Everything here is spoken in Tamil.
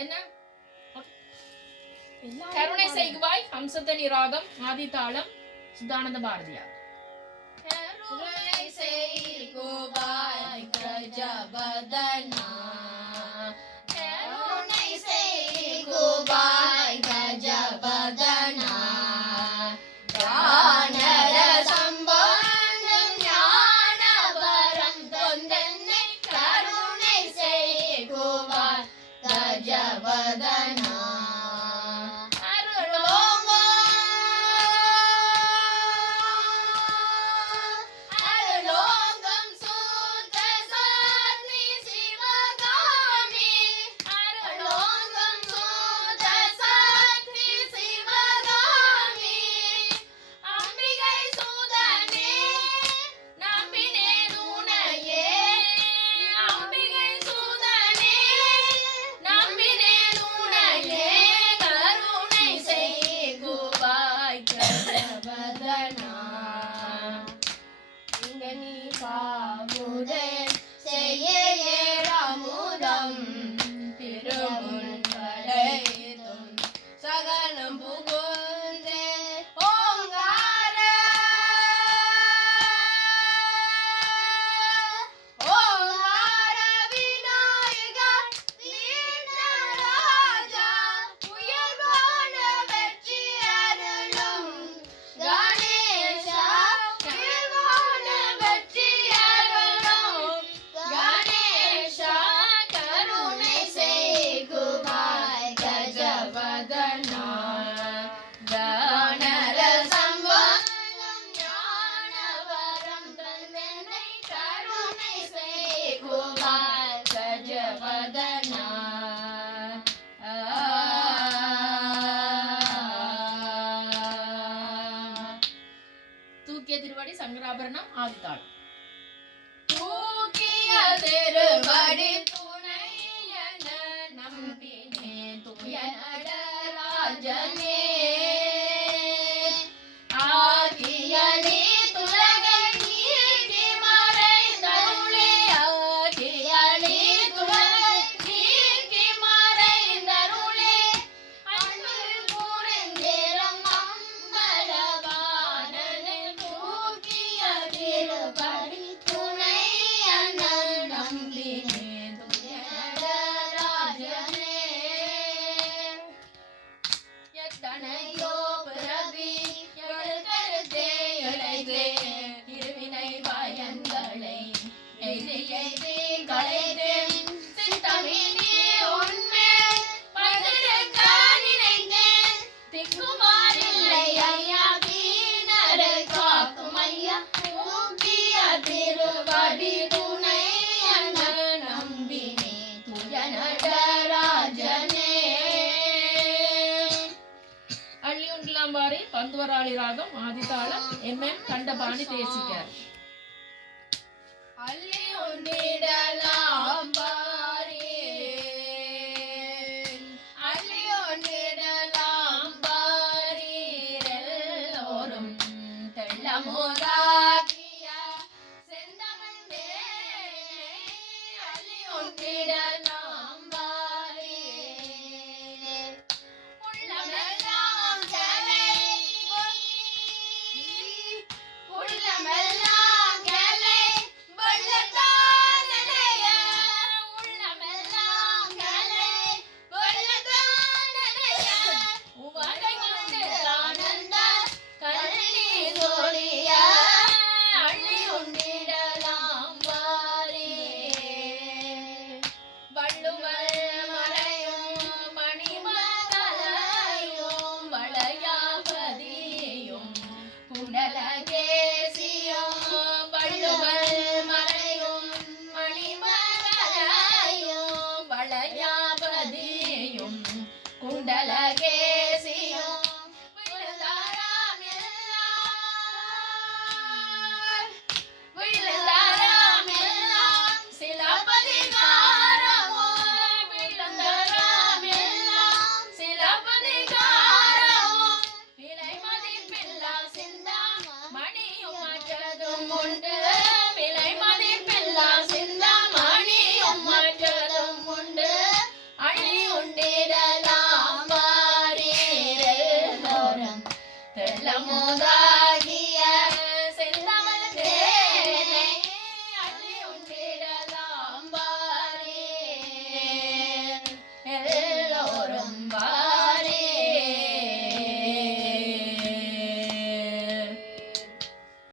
என்ன கருணை செய்குவாய் ஹம்சத்தனி ராகம் ஆதிதாளம் சுதானந்த பாரதியார். கருணை செய்குவாய் கஜவதனா, கருணை செய்குவாய் கஜவதனா, ஞானர சம்பந்தம் ஞானவரம் தொந்தன்னை கருணை செய்குவாய் கஜவதனா. தூக்கிய திருவடி சங்கராபரணம் ஆதிதாளம். தூக்கிய திருவடி துணை என நம்பினே துய நடராஜனே, ஆகிய நீ துலகை நீக்கி மறைந்தருளே, ஆகிய நீ துலகை நீக்கி மறைந்தருளே, அன்பு புரிந்திடும் அம்பலவாணனை தூக்கிய திருவடி துணை என நம்பினே துய நடராஜனே. எத்தனையோ பிறவி எழுதருதே இழைதே இருவினை பயன்களை எய்தி எய்தி களைதேன், சித்தமினே உன்மேல் பதிருக்க நினைத்தேன், திக்குமாறில்லை ஐயா வீணரை காக்கும் ஐயா, தூக்கிய திருவடி துணை என நம்பினே துய நடராஜனே. அள்ளி உண்டலாம்பாரி பந்துவராளி ராகம் ஆதிதாளம் எம்.எம். கண்டபாணி தேசிகர். அள்ளி உண்டிடலாம் பாரே, அள்ளி உண்டிடலாம் பாரீர் எல்லோரும் தெள்ளமுதாகிய செந்தமிழ் மேலே, அள்ளி உண்டிடலாம் பாரே. உள்ளமெல்லாம் கலை உள்ளமெல்லாம் கலை வெள்ளத்தான் நனைய, உள்ளமெல்லாம் கலை வெள்ளத்தான் நனைய, உவகை கொண்டு ஆனந்த கண்ணீர் சொரிய, அள்ளி உண்டிடலாம் பாரே. வள்ளுவர் மறையும் மணிமகளையும் வளையாபதியும் குண்டலகேசியும், வள்ளுவர் மறையும் மணிமகளையும் வளையாபதியும் குண்டலகேசியும், விழுந்தாராம் எல்லாம் விழுந்தாராம் எல்லாம் சிலப்பதிகாரமும், விழுந்தாராம் எல்லாம் சிலப்பதிகாரமும், விலை மதிப்பில்லா சிந்தாமணியும் மற்றதும் உண்டு, விலை மதிப்பில்லா சிந்தாமணியும் மற்றதும் உண்டு, அள்ளி உண்டே லமுதா